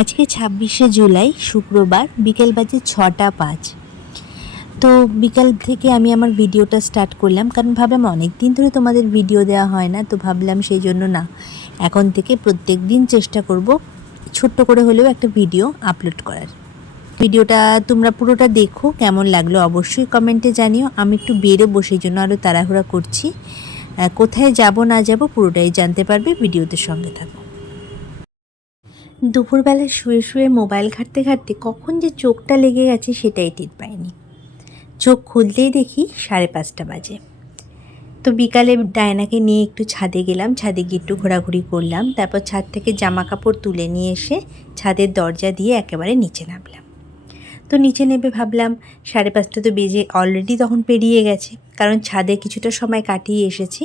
আজকে ছাব্বিশে জুলাই, শুক্রবার, বিকেল বাজে ছটা পাঁচ। তো বিকাল থেকে আমি আমার ভিডিওটা স্টার্ট করলাম, কারণ ভাবলাম অনেক দিন ধরে তোমাদের ভিডিও দেওয়া হয় না, তো ভাবলাম সেই জন্য না। এখন থেকে প্রত্যেক দিন চেষ্টা করব ছোট্ট করে হলেও একটা ভিডিও আপলোড করার। ভিডিওটা তোমরা পুরোটা দেখো, কেমন লাগল অবশ্যই কমেন্টে জানিও। আমি একটু বেরোবো, সেই জন্য আরও তাড়াহুড়া করছি। কোথায় যাব, না যাব পুরোটাই জানতে পারবে, ভিডিওতে সঙ্গে থাকো। দুপুরবেলা শুয়ে শুয়ে মোবাইল ঘাঁটতে ঘাঁটতে কখন যে চোখটা লেগে গেছে সেটাই টের পাইনি। চোখ খুলতেই দেখি সাড়ে পাঁচটা বাজে। তো বিকালে ডায়নাকে নিয়ে একটু ছাদে গেলাম, ছাদে গিয়ে একটু ঘোরাঘুরি করলাম, তারপর ছাদ থেকে জামা কাপড় তুলে নিয়ে এসে ছাদের দরজা দিয়ে একেবারে নিচে নামলাম। তো নিচে নেবে ভাবলাম, সাড়ে পাঁচটা তো বেজে অলরেডি তখন পেরিয়ে গেছে, কারণ ছাদে কিছুটা সময় কাটিয়ে এসেছি।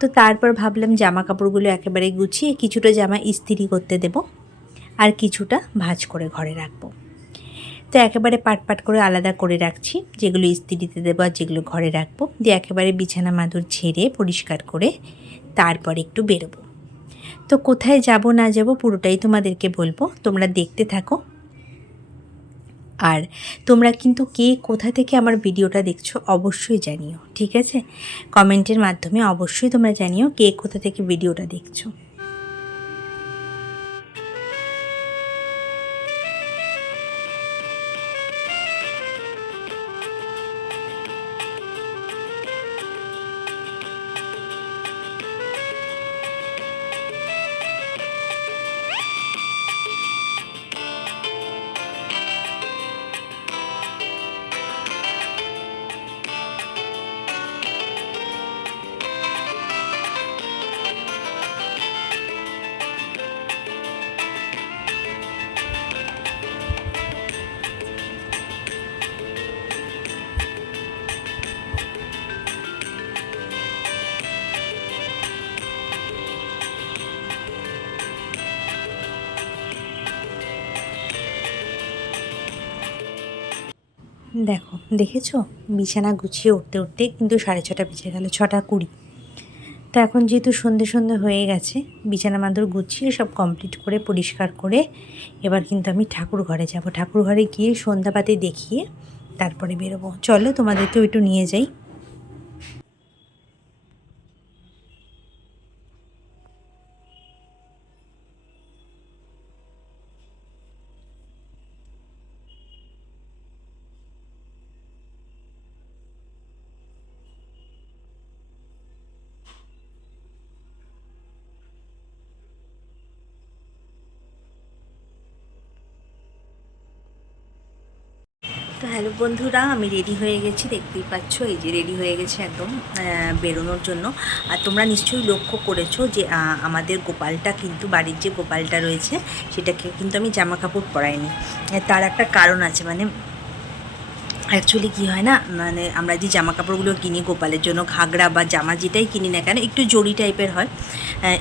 তো তারপর ভাবলাম জামা কাপড়গুলো একেবারে গুছিয়ে কিছুটা জামা ইস্ত্রি করতে দেব। আর কিছুটা ভাঁজ করে ঘরে রাখব। তো একেবারে পাট পাট করে আলাদা করে রাখছি, যেগুলো ইস্ত্রিতে দেবো আর যেগুলো ঘরে রাখব। দিয়ে একেবারে বিছানা মাদুর ঝেড়ে পরিষ্কার করে তারপর একটু বেরোবো। তো কোথায় যাব না যাব পুরোটাই তোমাদেরকে বলব, তোমরা দেখতে থাকো। আর তোমরা কিন্তু কে কোথা থেকে আমার ভিডিওটা দেখছ অবশ্যই জানিও, ঠিক আছে? কমেন্টের মাধ্যমে অবশ্যই তোমরা জানিও কে কোথা থেকে ভিডিওটা দেখছ। দেখো, দেখেছ? বিছানা গুছিয়ে উঠতে উঠতে কিন্তু সাড়ে ছটা বেজে গেল, ছটা কুড়ি। তো এখন যেহেতু সন্ধে সন্ধে হয়ে গেছে, বিছানা মাদুর গুছিয়ে সব কমপ্লিট করে, পরিষ্কার করে এবার কিন্তু আমি ঠাকুর ঘরে যাব। ঠাকুর ঘরে গিয়ে সন্ধ্যাপাতি দেখিয়ে তারপরে বেরোবো। চলো তোমাদেরকেও একটু নিয়ে যাই। তো হ্যালো বন্ধুরা, আমি রেডি হয়ে গেছি। দেখতেই পাচ্ছ, এই যে রেডি হয়ে গেছে একদম বেরোনোর জন্য। আর তোমরা নিশ্চয়ই লক্ষ্য করেছ যে আমাদের গোপালটা কিন্তু বাড়ির যে গোপালটা রয়েছে, সেটাকে কিন্তু আমি জামা কাপড় পরাইনি তার একটা কারণ আছে মানে অ্যাকচুয়ালি কী হয় না মানে আমরা যে জামা কাপড়গুলো কিনি গোপালের জন্য, ঘাগরা বা জামা যেটাই কিনি না কেন, একটু জড়ি টাইপের হয়।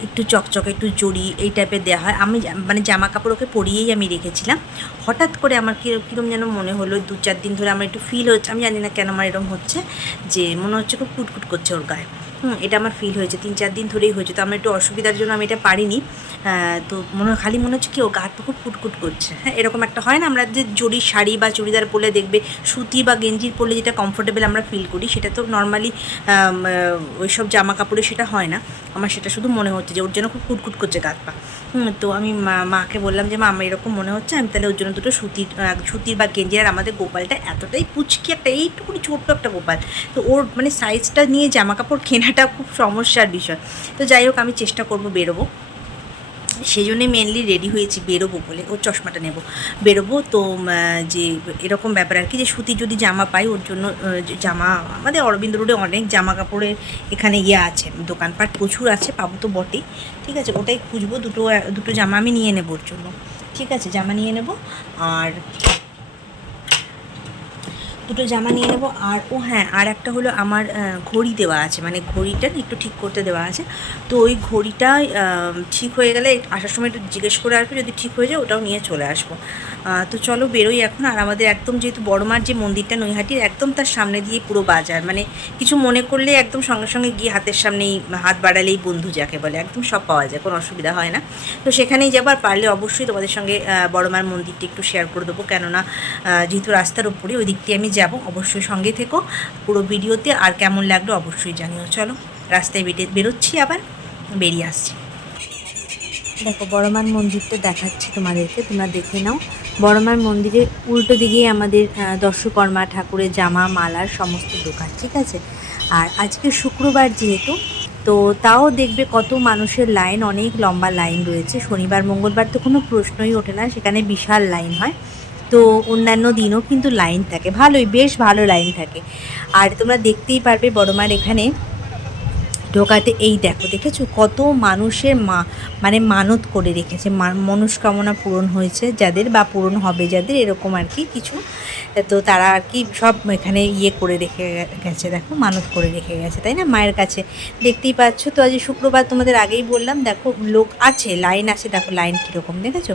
একটু চকচকে, একটু জড়ি এই টাইপের দেওয়া হয়। আমি মানে জামা কাপড় ওকে পরিয়েই আমি রেখেছিলাম। হঠাৎ করে আমার কীরকম যেন মনে হলো, দু চার দিন ধরে আমার একটু ফিল হচ্ছে, আমি জানি না কেন আমার এরকম হচ্ছে, যে মনে হচ্ছে খুব কুটকুট করছে ওর গায়ে। হুম, এটা আমার ফিল হয়েছে। তিন চার দিন ধরেই হয়েছে। তো আমার একটু অসুবিধার জন্য আমি এটা পারিনি। তো মনে খালি মনে হচ্ছে কি ও গায়ে খুব ফুটকুট করছে। হ্যাঁ এরকম একটা হয় না। আমরা যে জড়ির শাড়ি বা চুড়িদার পরলে দেখবে সুতি বা গেঞ্জির পরলে যেটা কমফোর্টেবল আমরা ফিল করি, সেটা তো নর্মালি ওই সব জামা কাপড়ে সেটা হয় না। আমার সেটা শুধু মনে হচ্ছে যে ওর জন্য খুব কুটকুট করছে গাত পা। তো আমি মাকে বললাম যে, মা, আমার এরকম মনে হচ্ছে। আমি তাহলে ওর জন্য দুটো সুতির সুতির বা গেঞ্জির আর আমাদের গোপালটা এতটাই পুচকি, একটা এইটুকুনি ছোট্ট একটা গোপাল। তো ওর মানে সাইজটা নিয়ে জামা কাপড় কেনাটা খুব সমস্যার বিষয়। তো যাই হোক, আমি চেষ্টা করব বেরোবো। সেই জন্যে মেনলি রেডি হয়েছি বেরোবো বলে। ওর চশমাটা নেব। বেরোবো, তো যে, এরকম ব্যাপার আর কি, যে সুতি যদি জামা পাই, ওর জন্য জামা, আমাদের অরবিন্দ রোডে অনেক জামা কাপড়ের এখানে ইয়ে আছে, দোকানপাট প্রচুর আছে, পাবো তো বটেই। ঠিক আছে, ওটাই খুঁজবো, দুটো দুটো জামা আমি নিয়ে নেব ওর জন্য। ঠিক আছে, জামা নিয়ে নেব, আর দুটো জামা নিয়ে নেব আর ও হ্যাঁ আর একটা হলো আমার ঘড়ি দেওয়া আছে। মানে ঘড়িটা একটু ঠিক করতে দেওয়া আছে। তো ওই ঘড়িটা ঠিক হয়ে গেলে আসার সময় একটু জিজ্ঞেস করে আসব। যদি ঠিক হয়ে যায়, ওটাও নিয়ে চলে আসব। তো চলো বেরোই এখন। আর আমাদের একদম যেহেতু বড়মার যে মন্দিরটা নৈহাটির, একদম তার সামনে দিয়ে পুরো বাজার। মানে কিছু মনে করলে একদম সঙ্গে সঙ্গে গিয়ে হাতের সামনেই হাত বাড়ালেই বন্ধু যাকে বলে। একদম সব পাওয়া যায়, কোনো অসুবিধা হয় না। তো সেখানেই যাব। আর পারলে অবশ্যই তোমাদের সঙ্গে বড়মার মন্দিরটা একটু শেয়ার করে দেবো। কেননা যেহেতু রাস্তার উপরে ওই দিকটি আমি যাব, অবশ্যই সঙ্গে থেকো। পুরো ভিডিওতে আর কেমন লাগল অবশ্যই জানিও। চলো, রাস্তায় বেটে, বেরোচ্ছি আবার, বেরিয়ে আসছি। দেখো, বড়মার মন্দিরটা দেখাচ্ছি তোমাদেরকে, তোমরা দেখে নাও। বড়মার মন্দিরের উল্টো দিকেই আমাদের দর্শকর্মা, ঠাকুরের জামা, মালার সমস্ত দোকান, ঠিক আছে? আর আজকে শুক্রবার যেহেতু, তো তাও দেখবে কত মানুষের লাইন, অনেক লম্বা লাইন রয়েছে। শনিবার, মঙ্গলবার তো কোনো প্রশ্নই ওঠে না, সেখানে বিশাল লাইন হয়। তো অন্যান্য দিনও কিন্তু লাইন থাকে। ভালোই, বেশ ভালো লাইন থাকে। আর তোমরা দেখতেই পারবে বড়মার এখানে ঢোকাতে, এই দেখো, দেখেছ? কত মানুষের মা মানে মানত করে রেখেছে। মনস্কামনা পূরণ হয়েছে যাদের বা পূরণ হবে যাদের, এরকম আর কি কিছু। তো তারা আর কি সব এখানে ইয়ে করে রেখে গেছে, দেখো, মানত করে রেখে গেছে, তাই না? মায়ের কাছে। দেখতেই পাচ্ছ তো, আজ শুক্রবার তোমাদের আগেই বললাম, দেখো, লোক আছে, লাইন আছে, দেখো, লাইন কীরকম, দেখেছ?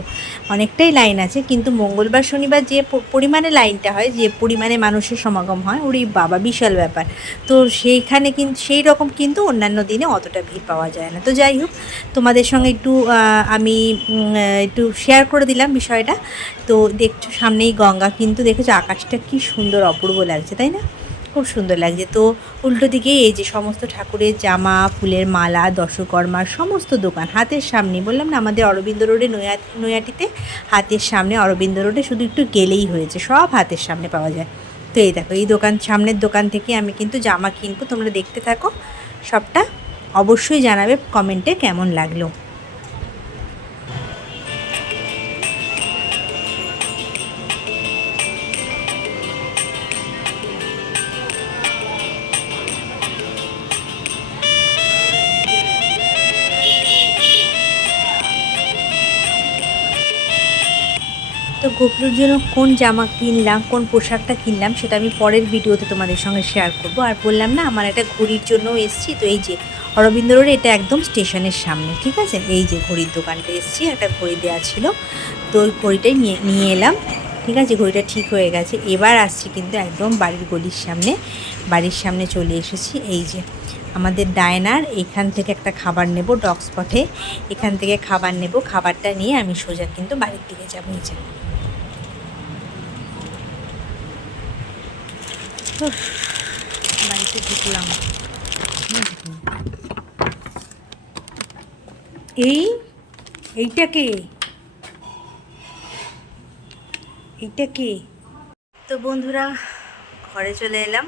অনেকটাই লাইন আছে, কিন্তু মঙ্গলবার, শনিবার যে পরিমাণে লাইনটা হয়, যে পরিমাণে মানুষের সমাগম হয় ওরই বাবা, বিশাল ব্যাপার। তো সেইখানে কিন্তু সেই রকম কিন্তু অন্যান্য দিনে অতটা ভিড় পাওয়া যায় না। তো যাই হোক, তোমাদের সঙ্গে একটু আমি একটু শেয়ার করে দিলাম বিষয়টা। তো দেখছ সামনেই গঙ্গা, কিন্তু দেখেছ আকাশটা কি সুন্দর অপূর্ব লাগছে, তাই না? খুব সুন্দর লাগছে। তো উল্টো দিকে এই যে সমস্ত ঠাকুরের জামা, ফুলের মালা দশকর্মার সমস্ত দোকান হাতের সামনে, বললাম না, আমাদের অরবিন্দ রোডে, নৈয়া, নৈয়াটিতে হাতের সামনে অরবিন্দ রোডে শুধু একটু গেলেই হয়েছে, সব হাতের সামনে পাওয়া যায়। তো এই দেখো, এই দোকান, সামনের দোকান থেকে আমি কিন্তু জামা কিনবো, তোমরা দেখতে থাকো। সবটা অবশ্যই জানাবে কমেন্টে কেমন লাগল। তো গোপুর জন্য কোন জামা কিনলাম, কোন পোশাকটা কিনলাম, সেটা আমি পরের ভিডিওতে তোমাদের সঙ্গে শেয়ার করব। আর বললাম না, আমার একটা ঘড়ির জন্য এসেছি, তো এই যে অরবিন্দ রোডে এটা একদম স্টেশনের সামনে, ঠিক আছে? এই যে ঘড়ির দোকানটা এসেছি, একটা ঘড়ি দেওয়া ছিল, তো ওই ঘড়িটাই নিয়ে নিয়ে এলাম, ঠিক আছে? ঘড়িটা ঠিক হয়ে গেছে। এবার আসছি কিন্তু একদম বাড়ির গলির সামনে, বাড়ির সামনে চলে এসেছি, এই যে আমাদের ডায়নার, এখান থেকে একটা খাবার নেব ডগ স্পটে, এখান থেকে খাবার নেব, খাবারটা নিয়ে আমি সোজা কিন্তু বাড়ির দিকে যাব, এই যে। বাড়িতে ঢুকলাম। এই, এইটা কে? এইটা কে? তো বন্ধুরা, ঘরে চলে এলাম।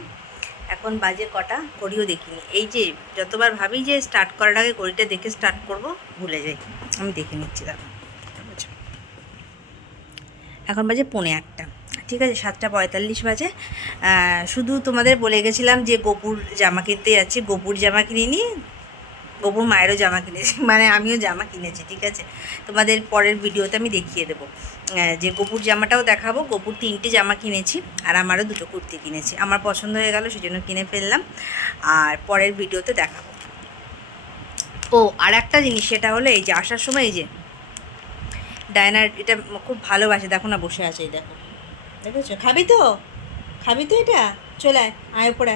এখন বাজে কটা, ঘড়িও দেখিনি। এই যে, যতবার ভাবি যে স্টার্ট করার আগে ঘড়িটা দেখে স্টার্ট করব, ভুলে যাই। আমি দেখে নিচ্ছি দাঁড়া এখন বাজে পৌনে আটটা। ঠিক আছে, সাতটা পঁয়তাল্লিশ বাজে। শুধু তোমাদের বলে গেছিলাম যে গোপুর জামা কিনতে যাচ্ছি। গোপুর জামা কিনিনি, গোপুর মায়েরও জামা কিনেছি মানে আমিও জামা কিনেছি, ঠিক আছে? তোমাদের পরের ভিডিওতে আমি দেখিয়ে দেবো। যে গোপুর জামাটাও দেখাবো, গোপুর তিনটে জামা কিনেছি, আর আমারও দুটো কুর্তি কিনেছি। আমার পছন্দ হয়ে গেল, সেজন্য কিনে ফেললাম, আর পরের ভিডিওতে দেখাবো। ও, আর একটা জিনিস, সেটা হলো এই যে, আসার সময় এই যে, ডায়নার, এটা খুব ভালোবাসে, দেখো না, বসে আছে, এই দেখো। দেখেছ? খাবি তো? খাবি তো এটা? চলে আয় আয় উপরে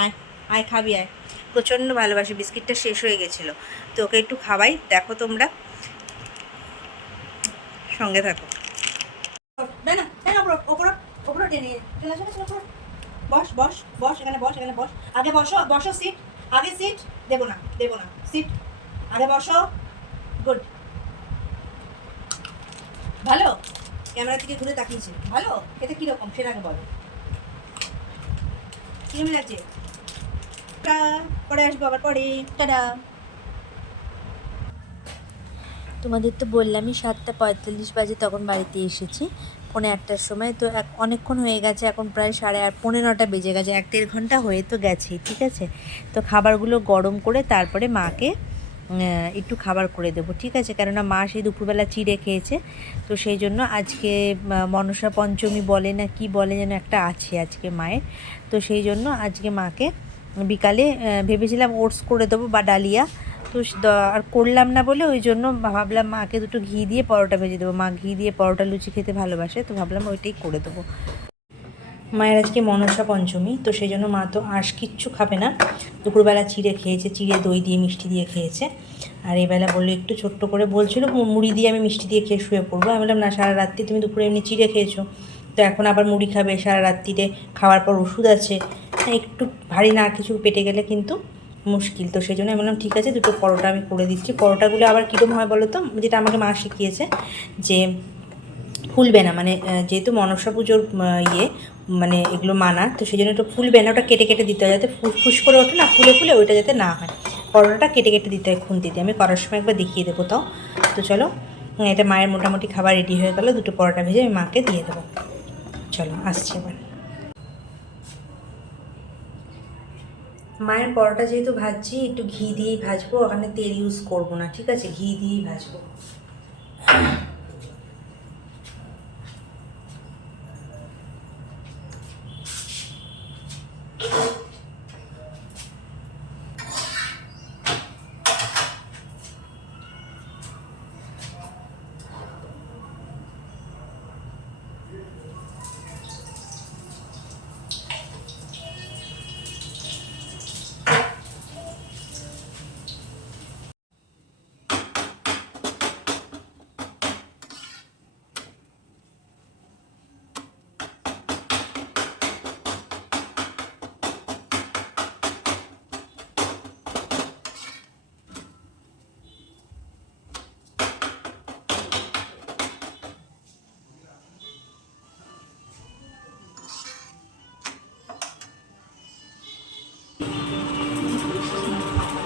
আয়। আয় খাবি, আয়। প্রচণ্ড ভালোবাসি, বিস্কিটটা শেষ হয়ে গেছিল। তো ওকে একটু খাওয়াই, দেখো তোমরা। সঙ্গে থাকো। ওপর ওপর ওপর বস বস বস, এখানে বস এখানে বস। আগে বসো বসো, সিট। আগে সিট, দেবো না দেবো না। সিট। আগে বসো। গুড ভালো ক্যামেরা থেকে ঘুরে তাকিয়েছে। ভালো? এটা কীরকম সেটা আগে বলো। কিরম লাগছে পরে আসব আবার পরে। টাটা। তোমাদের তো বললামই সাতটা পঁয়তাল্লিশ বাজে তখন বাড়িতে এসেছি। পৌনে একটার সময়। তো এক, অনেকক্ষণ হয়ে গেছে। এখন প্রায় সাড়ে আট, পৌনে নটা বেজে গেছে। এক দেড় ঘণ্টা হয়ে তো গেছেই ঠিক আছে? তো খাবারগুলো গরম করে তারপরে মাকে একটু খাবার করে দেবো, ঠিক আছে? কেননা মা সেই দুপুরবেলা চিড়ে খেয়েছে, তো সেই জন্য আজকে মনসা পঞ্চমী বলে না কি বলে যেন একটা আছে আজকে মায়ের, তো সেই জন্য আজকে মাকে বিকালে ভেবেছিলাম ওটস করে দেবো বা ডালিয়া, তো আর করলাম না বলে ওই জন্য ভাবলাম মাকে দুটো ঘি দিয়ে পরোটা ভেজে দেবো। মা ঘি দিয়ে পরোটা লুচি খেতে ভালোবাসে, তো ভাবলাম ওইটাই করে দেবো। মায়ের আজকে মনসা পঞ্চমী, তো সেই জন্য মা তো আঁশ কিচ্ছু খাবে না। দুপুরবেলা চিড়ে খেয়েছে, চিড়ে দই দিয়ে মিষ্টি দিয়ে খেয়েছে। আর এবেলা বলল, একটু ছোট্ট করে বলছিল মুড়ি দিয়ে আমি মিষ্টি দিয়ে খেয়ে শুয়ে পড়ব। আমি বললাম, না, সারা রাত্রি তুমি দুপুরে এমনি চিড়ে খেয়েছো। তো এখন আবার মুড়ি খাবে, সারা রাত্রিতে খাওয়ার পর ওষুধ আছে। একটু ভারী না, কিছু পেটে গেলে কিন্তু মুশকিল। তো সেই জন্য আমি বললাম, ঠিক আছে, দুটো পরোটা আমি করে দিচ্ছি। পরোটাগুলো আবার কীরকম হয় বলো তো? যেটা আমাকে মা শিখিয়েছে যে, ফুলবে না। মানে যেহেতু মনসা পুজোর ইয়ে মানে এগুলো মানা তো সেই জন্য একটু ফুলবে না ওটা কেটে কেটে দিতে হয় যাতে ফুসফুস করে ওঠে না, ফুলে ফুলে ওইটা যাতে না হয়। পরোটাটা কেটে কেটে দিতে হয় খুন্তি দিয়ে আমি করার সময় একবার দেখিয়ে দেবো তাও। তো চলো এটা মায়ের মোটামুটি খাবার রেডি হয়ে গেলো। দুটো পরোটা ভেজে আমি মাকে দিয়ে দেবো। চলো, আসছি এবার। মায়ের পরোটা যেহেতু ভাজছি, একটু ঘি দিয়েই ভাজবো। ওখানে তেল ইউজ করব না, ঠিক আছে? ঘি দিয়েই ভাজবো।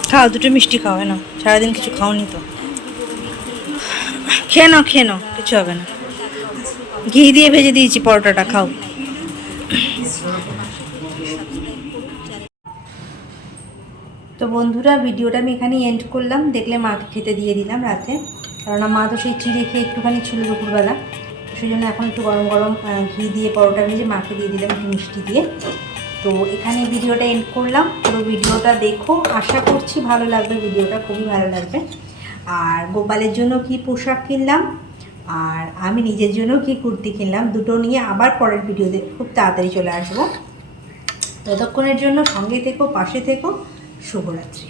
খাও দুটো মিষ্টি খাও না সারাদিন কিছু খাওনি তো। খেয়ে নাও খেয়ে নাও, কিছু হবে না। ঘি দিয়ে ভেজে দিয়েছি, পরোটাটা, খাও। তো বন্ধুরা, ভিডিওটা আমি এখানে এন্ড করলাম। দেখলে মাকে খেতে দিয়ে দিলাম রাতে। কারণ মা তো সেই চিড়ে খেয়ে একটুখানি ছিল দুপুরবেলা। সেই জন্য এখন একটু গরম গরম ঘি দিয়ে, পরোটা ভেজে মাকে দিয়ে দিলাম মিষ্টি দিয়ে। তো এখানে ভিডিওটা এন্ড করলাম। পুরো ভিডিওটা দেখো। আশা করছি ভালো লাগবে, ভিডিওটা খুবই ভালো লাগবে। আর গোপালের জন্য কি পোশাক কিনলাম? আর আমি নিজের জন্য কি কুর্তি কিনলাম? দুটো নিয়ে আবার পরের ভিডিওতে খুব তাড়াতাড়ি চলে আসব। ততক্ষণের জন্য সঙ্গে থেকো, পাশে থেকো। শুভরাত্রি।